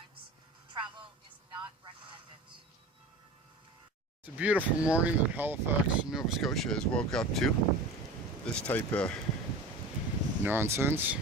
times. Travel is not recommended. It's a beautiful morning that Halifax, Nova Scotia has woke up to. This type of nonsense.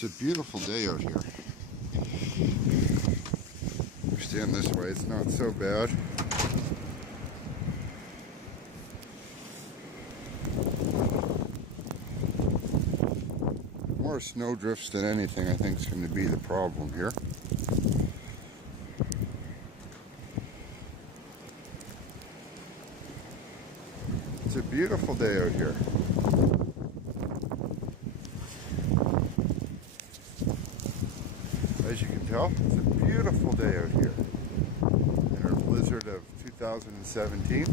It's a beautiful day out here. We stand this way, it's not so bad. More snow drifts than anything, I think, is going to be the problem here. It's a beautiful day out here. As you can tell, it's a beautiful day out here in our blizzard of 2017.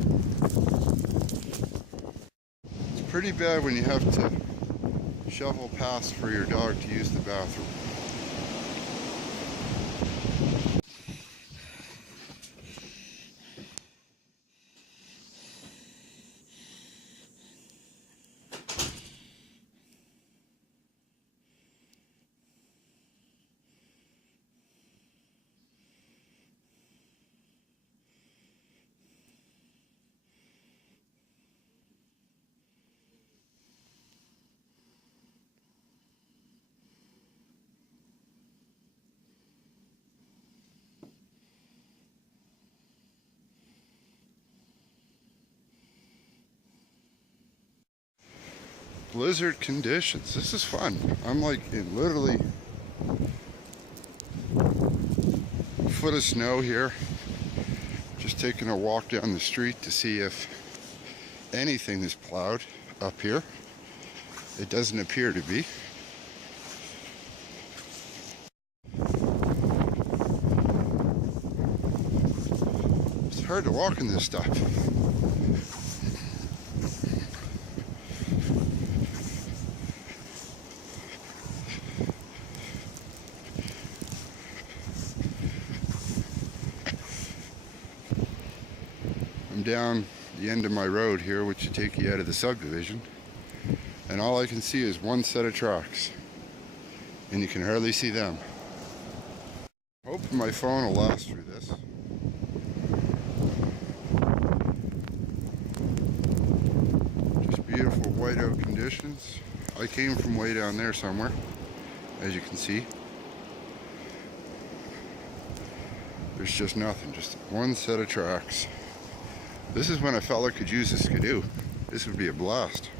It's pretty bad when you have to shovel past for your dog to use the bathroom. Blizzard conditions. This is fun. I'm like in literally a foot of snow here. Just taking a walk down the street to see if anything is plowed up here. It doesn't appear to be. It's hard to walk in this stuff. I'm down the end of my road here, which would take you out of the subdivision, and all I can see is one set of tracks, and you can hardly see them. Hope my phone will last through this. Just beautiful whiteout conditions. I came from way down there somewhere, as you can see. There's just nothing, just one set of tracks. This is when a fella could use a skidoo. This would be a blast.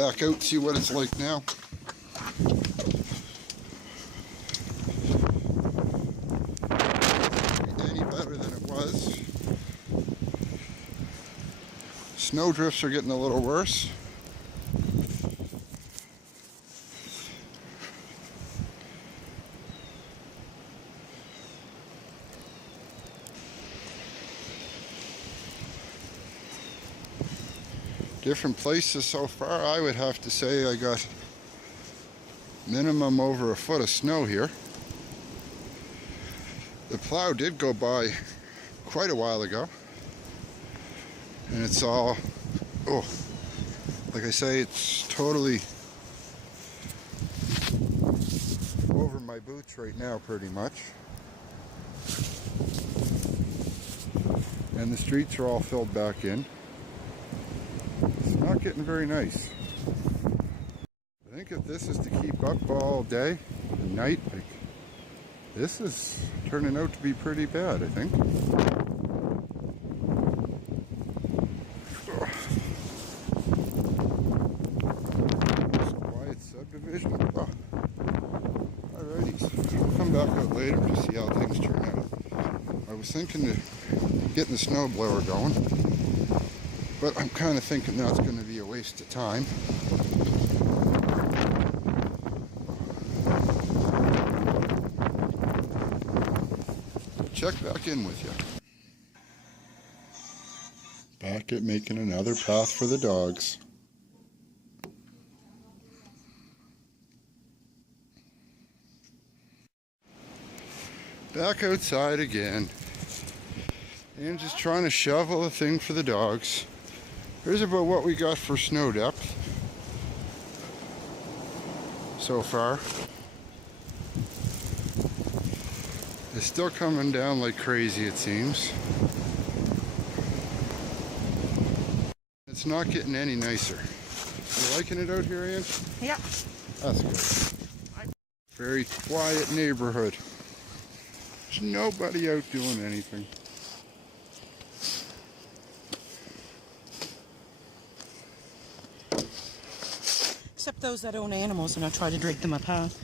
back out and see what it's like now. Any better than it was. Snowdrifts are getting a little worse. Different places so far, I would have to say I got minimum over a foot of snow here. The plow did go by quite a while ago, and it's all, oh, like I say, it's totally over my boots right now pretty much. And the streets are all filled back in. It's not getting very nice. I think if this is to keep up all day and night, like, this is turning out to be pretty bad, I think. Quiet subdivision. Oh. Alrighty, I'll come back out later to see how things turn out. I was thinking of getting the snowblower going, but I'm kind of thinking that's going to be a waste of time. Check back in with you. Back at making another path for the dogs. Back outside again. And just trying to shovel a thing for the dogs. Here's about what we got for snow depth so far. It's still coming down like crazy, it seems. It's not getting any nicer. You liking it out here, Ann? Yeah. That's good. Very quiet neighborhood. There's nobody out doing anything. Except those that own animals and I try to drag them apart.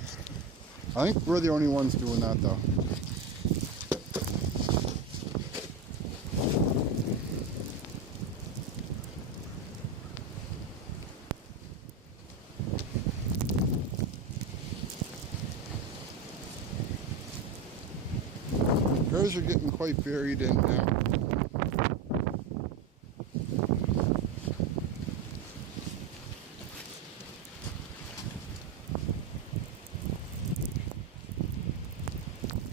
I think we're the only ones doing that though. Cars are getting quite buried in now.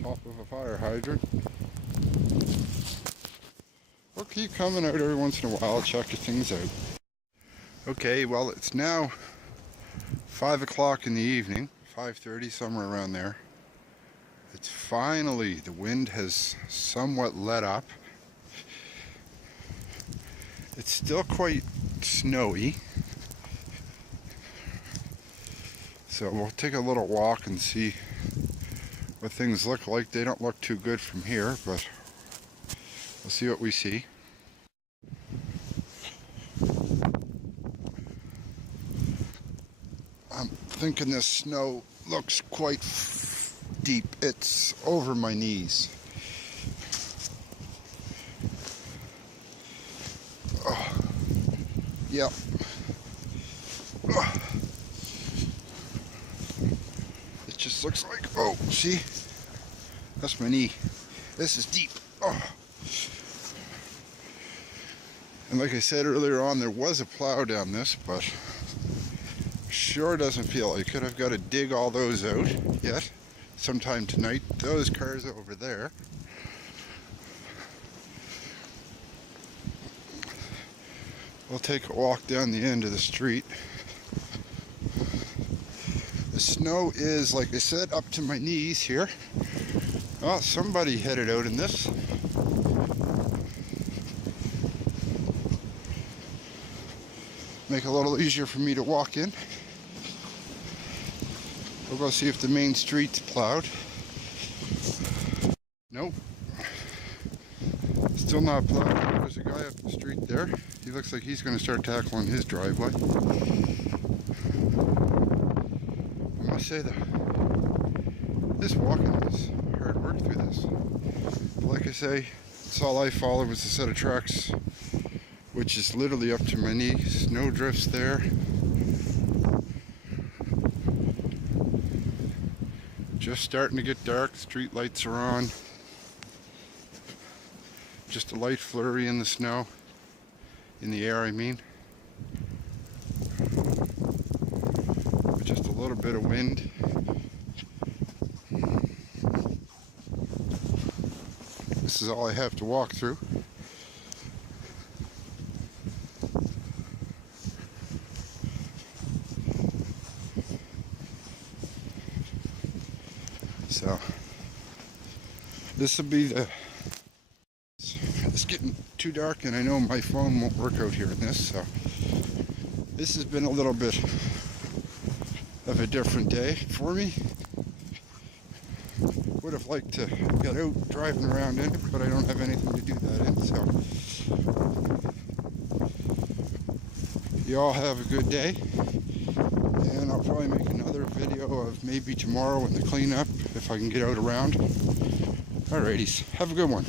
Top of a fire hydrant. We'll keep coming out every once in a while, checking things out. Okay, well it's now 5 o'clock in the evening, 5:30, somewhere around there. It's finally, the wind has somewhat let up. It's still quite snowy. So we'll take a little walk and see what things look like. They don't look too good from here, but we'll see what we see. I'm thinking this snow looks quite deep. It's over my knees. Oh, yep. Oh. It just looks like, oh, see? That's my knee. This is deep. Oh. And like I said earlier on, there was a plow down this, but sure doesn't feel like it. I've got to dig all those out yet. Sometime tonight. Those cars over there. We'll take a walk down the end of the street. The snow is, like I said, up to my knees here. Oh, somebody headed out in this. Make it a little easier for me to walk in. We'll go see if the main street's plowed. Nope. Still not plowed. There's a guy up the street there. He looks like he's going to start tackling his driveway. to say that this walking was hard work through this. But like I say, it's all I followed was a set of tracks, which is literally up to my knees. No drifts there. Just starting to get dark. Street lights are on. Just a light flurry in the snow. In the air, I mean. With just a little bit of wind. This is all I have to walk through. So this will be the, it's getting too dark and I know my phone won't work out here in this, so this has been a little bit of a different day for me. Would have liked to get out driving around in it, but I don't have anything to do that in, so you all have a good day, and I'll probably make another video of maybe tomorrow in the cleanup if I can get out around. Alrighties, have a good one.